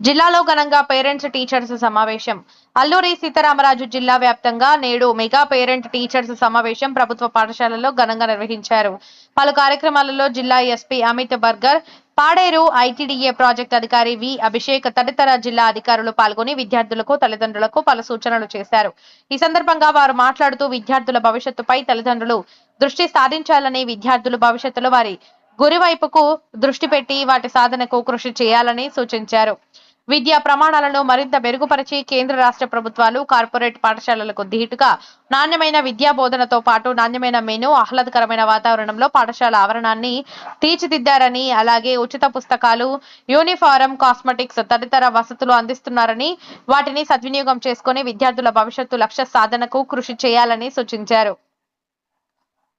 జిల్లాలో ఘనంగా parents teachers సమావేశం. అల్లూరి సీతారామరాజు జిల్లా వ్యాప్తంగా నేడు మెగా పేరెంట్ టీచర్స్ సమావేశం ప్రభుత్వ పాఠశాలలో ఘనంగా నిర్వహించారు. పలు కార్యక్రమాలలో జిల్లా SP Amit Bardar Paderu ITDA project అధికారి వి అభిషేక్ తదితర జిల్లా అధికారులు పాల్గొని విద్యార్థులకు తల్లిదండ్రులకు పలు సూచనలు చేశారు. ఈ సందర్భంగా వారు మాట్లాడుతూ విద్యార్థుల భవిష్యత్తుపై తల్లిదండ్రులు దృష్టి సాధించాలని విద్యార్థులు భవిష్యత్తులో వారి గురివైపుకు దృష్టి పెట్టి వాటి సాధనకు కృషి చేయాలని సూచించారు. విద్యా ప్రమాణాలను మరింత మెరుగుపరిచి కేంద్ర రాష్ట్ర ప్రభుత్వాలు కార్పొరేట్ పాఠశాలలకు ధీటుగా నాణ్యమైన విద్యా బోధనతో పాటు నాణ్యమైన మెను ఆహ్లాదకరమైన వాతావరణంలో పాఠశాల ఆవరణాన్ని తీర్చిదిద్దారని అలాగే ఉచిత పుస్తకాలు యూనిఫారం కాస్మెటిక్స్ తదితర వసతులు అందిస్తున్నారని వాటిని సద్వినియోగం చేసుకుని విద్యార్థుల భవిష్యత్తు లక్ష్య సాధనకు కృషి చేయాలని సూచించారు.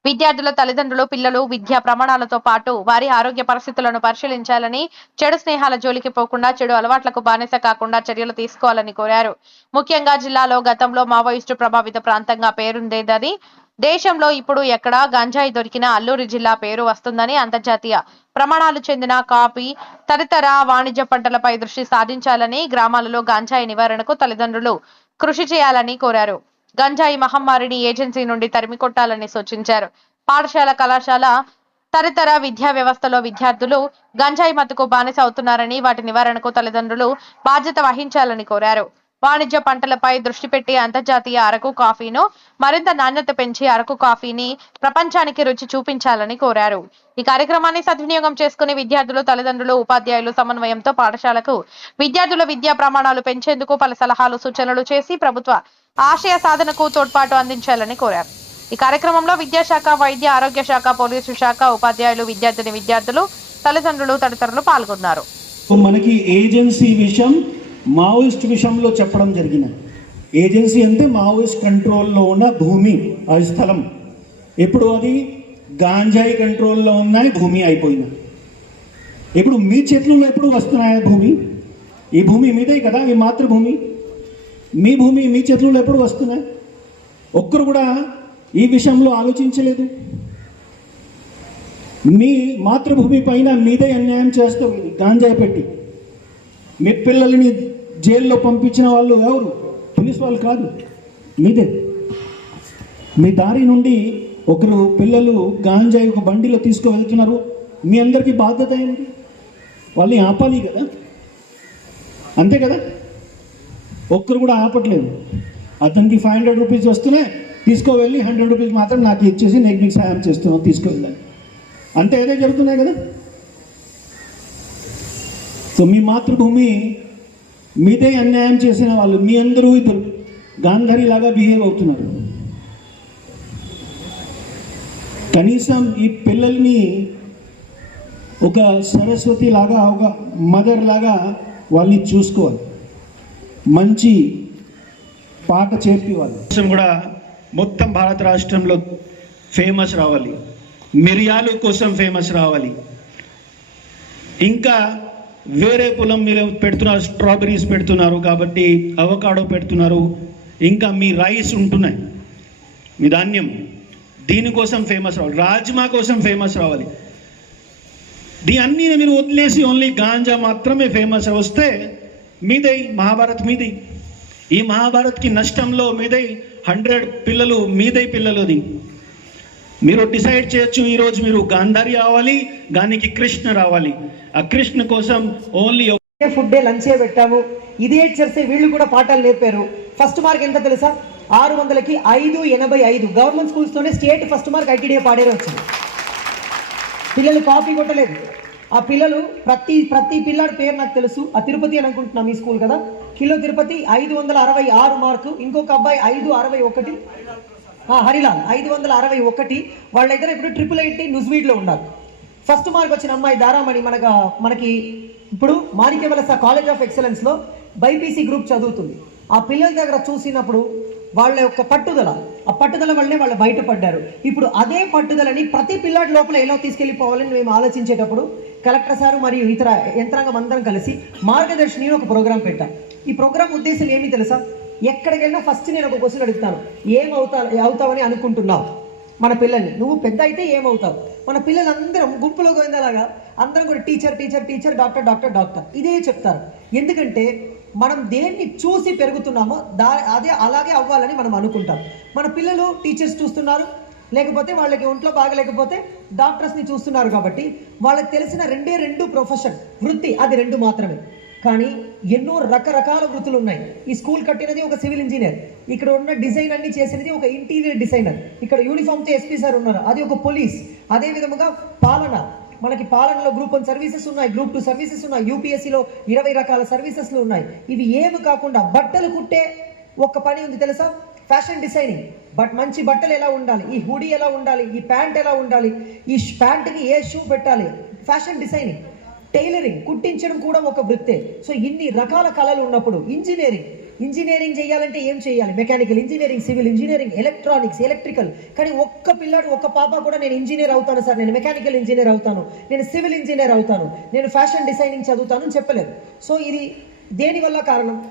విద్యార్థుల తల్లిదండ్రులు పిల్లలు విద్యా ప్రమాణాలతో పాటు వారి ఆరోగ్య పరిస్థితులను పరిశీలించాలని చెడు స్నేహాల జోలికి పోకుండా చెడు అలవాట్లకు బానిస కాకుండా చర్యలు తీసుకోవాలని కోరారు. ముఖ్యంగా జిల్లాలో గతంలో మావోయిస్టు ప్రభావిత ప్రాంతంగా పేరుందేదని దేశంలో ఇప్పుడు ఎక్కడా గంజాయి దొరికినా అల్లూరి జిల్లా పేరు వస్తుందని అంతర్జాతీయ ప్రమాణాలు చెందిన కాపీ తదితర వాణిజ్య పంటలపై దృష్టి సాధించాలని గ్రామాలలో గంజాయి నివారణకు తల్లిదండ్రులు కృషి చేయాలని కోరారు. గంజాయి మహమ్మారిని ఏజెన్సీ నుండి తరిమి కొట్టాలని సూచించారు. పాఠశాల కళాశాల తదితర విద్యా వ్యవస్థలో విద్యార్థులు గంజాయి మత్తుకు బానిస అవుతున్నారని వాటి నివారణకు తల్లిదండ్రులు బాధ్యత వహించాలని కోరారు. వాణిజ్య పంటలపై దృష్టి పెట్టి అంతర్జాతీయ అరకు కాఫీను మరింత నాణ్యత పెంచి అరకు కాఫీని ప్రపంచానికి రుచి చూపించాలని కోరారు. ఈ కార్యక్రమాన్ని సద్వినియోగం చేసుకుని విద్యార్థులు తల్లిదండ్రులు ఉపాధ్యాయులు సమన్వయంతో పాఠశాలకు విద్యార్థుల విద్యా ప్రమాణాలు పెంచేందుకు పలు సలహాలు సూచనలు చేసి ప్రభుత్వ ఆశయ సాధనకు తోడ్పాటు అందించాలని కోరారు. ఈ కార్యక్రమంలో విద్యాశాఖ వైద్య ఆరోగ్య శాఖ పోలీసు శాఖ ఉపాధ్యాయులు విద్యార్థిని విద్యార్థులు తల్లిదండ్రులు తదితరులు పాల్గొన్నారు. మనకి ఏజెన్సీ విషయం మావోయిస్ట్ విషయంలో చెప్పడం జరిగిన ఏజెన్సీ అంటే మావోయిస్ట్ కంట్రోల్లో ఉన్న భూమి అది స్థలం. ఇప్పుడు అది? గాంజాయి కంట్రోల్లో ఉన్నాయి భూమి అయిపోయింది. ఇప్పుడు మీ చేతుల్లో ఎప్పుడు వస్తున్నాయా భూమి? ఈ భూమి మీదే కదా ఈ మాతృభూమి. మీ భూమి మీ చేతుల్లో ఎప్పుడు వస్తున్నాయి? ఒక్కరు కూడా ఈ విషయంలో ఆలోచించలేదు. మీ మాతృభూమి పైన మీదే అన్యాయం చేస్తూ గాంజాయి పెట్టి మీ పిల్లల్ని జైల్లో పంపించిన వాళ్ళు ఎవరు? పోలీస్ వాళ్ళు కాదు. మీదే. మీ దారి నుండి ఒకరు పిల్లలు గాంజాయి ఒక బండిలో తీసుకువెళ్తున్నారు. మీ అందరికీ బాధ్యత ఏంటి? వాళ్ళని ఆపాలి కదా? అంతే కదా? ఒక్కరు కూడా ఆపట్లేదు. అతనికి ఫైవ్ హండ్రెడ్ రూపీస్ వస్తూనే తీసుకువెళ్ళి హండ్రెడ్ రూపీస్ మాత్రం నాకు ఇచ్చేసి నేను మీకు సాయం చేస్తున్నాను. తీసుకువెళ్ళాను అంతే ఏదో జరుగుతున్నాయి కదా? సో మీ మాతృభూమి మీదే అన్యాయం చేసిన వాళ్ళు మీ అందరూ ఇద్దరు గాంధారిలాగా బిహేవ్ అవుతున్నారు. కనీసం ఈ పిల్లల్ని ఒక సరస్వతి లాగా ఒక మదర్ లాగా వాళ్ళని చూసుకోవాలి. మంచి పాట చేర్పివాలి కూడా మొత్తం భారత రాష్ట్రంలో ఫేమస్ రావాలి. మిరియాలు కోసం ఫేమస్ రావాలి. ఇంకా వేరే పొలం మీరు పెడుతున్నారు స్ట్రాబెరీస్ పెడుతున్నారు కాబట్టి అవకాడో పెడుతున్నారు. ఇంకా మీ రైస్ ఉంటున్నాయి. మీ ధాన్యం. దీనికోసం ఫేమస్ రావాలి. రాజ్మా కోసం ఫేమస్ రావాలి. దీ అన్నీ మీరు వదిలేసి ఓన్లీ గాంజా మాత్రమే ఫేమస్ వస్తే మీదై మహాభారత్ మీదై. ఈ మహాభారత్కి నష్టంలో మీదై హండ్రెడ్ పిల్లలు మీదై పిల్లలది. మీరు డిసైడ్ చేయొచ్చు ఈరోజు మీరు గాంధారి రావాలి దానికి కృష్ణ రావాలి. ఆ కృష్ణ కోసం ఓన్లీ ఫుడ్డే ఫుడ్ డే లంచే పెట్టాము ఇదే చేస్తే వీళ్ళు కూడా పాఠాలు నేర్పారు. ఫస్ట్ మార్క్ ఎంత తెలుసా? ఆరు వందలకి ఐదు ఎనభై ఐదు. Government స్కూల్స్తోనే state first mark ITDA Paderu వచ్చింది. పిల్లలు కాపీ కొట్టలేదు. ఆ పిల్లలు ప్రతి ప్రతి పిల్లాడి పేరు నాకు తెలుసు. ఆ తిరుపతి అని అనుకుంటున్నాం మీ స్కూల్ కదా. కిలో తిరుపతి ఐదు వందల అరవై ఆరు మార్కు ఇంకొక అబ్బాయి ఐదు అరవై ఒకటి. హరిలాల్ ఐదు వందల అరవై ఒకటి వాళ్ళిద్దరు ఇప్పుడు ట్రిపుల్ ఎయిటీ నుజ్వీడ్లో ఉన్నారు. ఫస్ట్ మార్క్ వచ్చిన అమ్మాయి దారామణి మనకు మనకి ఇప్పుడు మాణిక్యవలస కాలేజ్ ఆఫ్ ఎక్సలెన్స్లో బైపీసీ గ్రూప్ చదువుతుంది. ఆ పిల్లల దగ్గర చూసినప్పుడు వాళ్ళ యొక్క పట్టుదల ఆ పట్టుదల వల్లనే వాళ్ళు బయటపడ్డారు. ఇప్పుడు అదే పట్టుదలని ప్రతి పిల్లాడి లోపల ఎలా తీసుకెళ్ళిపోవాలని మేము ఆలోచించేటప్పుడు కలెక్టర్ సార్ మరియు ఇతర యంత్రాంగం అందరం కలిసి మార్గదర్శిని ఒక ప్రోగ్రాం పెట్టాం. ఈ ప్రోగ్రాం ఉద్దేశం ఏమి తెలుసా? ఎక్కడికైనా ఫస్ట్ నేను ఒక క్వశ్చన్ అడుగుతాను. ఏమవుతా అవుతావని అనుకుంటున్నావు? మన పిల్లల్ని. నువ్వు పెద్ద అయితే ఏమవుతావు? మన పిల్లలందరం గుంపులో గోవిందలాగా అందరం కూడా teacher teacher teacher doctor doctor doctor ఇదే చెప్తారు. ఎందుకంటే మనం దేన్ని చూసి పెరుగుతున్నామో దా అదే అలాగే అవ్వాలని మనం అనుకుంటాం. మన పిల్లలు టీచర్స్ చూస్తున్నారు. లేకపోతే వాళ్ళకి ఒంట్లో బాగలేకపోతే డాక్టర్స్ని చూస్తున్నారు కాబట్టి వాళ్ళకి తెలిసిన రెండే రెండు ప్రొఫెషన్ వృత్తి అది రెండు మాత్రమే. కానీ ఎన్నో రకరకాల వృత్తులు ఉన్నాయి. ఈ స్కూల్ కట్టినది ఒక సివిల్ ఇంజనీర్ ఇక్కడ ఉన్న డిజైన్ అన్ని చేసినది ఒక ఇంటీరియర్ డిజైనర్ ఇక్కడ యూనిఫామ్తో ఎస్పీ సార్ ఉన్నారు అది ఒక పోలీస్. అదే విధముగా పాలన మనకి పాలనలో గ్రూప్ వన్ సర్వీసెస్ ఉన్నాయి గ్రూప్ టూ సర్వీసెస్ ఉన్నాయి యూపీఎస్సీలో ఇరవై రకాల సర్వీసెస్లు ఉన్నాయి. ఇవి ఏమి కాకుండా బట్టలు కుట్టే ఒక పని ఉంది తెలుసా? ఫ్యాషన్ డిజైనింగ్ బట్ మంచి బట్టలు ఎలా ఉండాలి? ఈ హుడీ ఎలా ఉండాలి? ఈ ప్యాంట్ ఎలా ఉండాలి? ఈ ప్యాంట్కి ఏ షూ పెట్టాలి? ఫ్యాషన్ డిజైనింగ్ టైలరింగ్ కుట్టించడం కూడా ఒక వృత్తే. సో ఇన్ని రకాల కళలు ఉన్నప్పుడు ఇంజనీరింగ్. ఇంజనీరింగ్ చేయాలంటే ఏం చేయాలి? Mechanical engineering civil engineering electronics electrical కానీ ఒక్క పిల్లాడు ఒక్క పాప కూడా నేను ఇంజనీర్ అవుతాను సార్. నేను మెకానికల్ ఇంజనీర్ అవుతాను. నేను సివిల్ ఇంజనీర్ అవుతాను. నేను ఫ్యాషన్ డిజైనింగ్ చదువుతాను అని చెప్పలేదు. సో ఇది దేనివల్ల కారణం?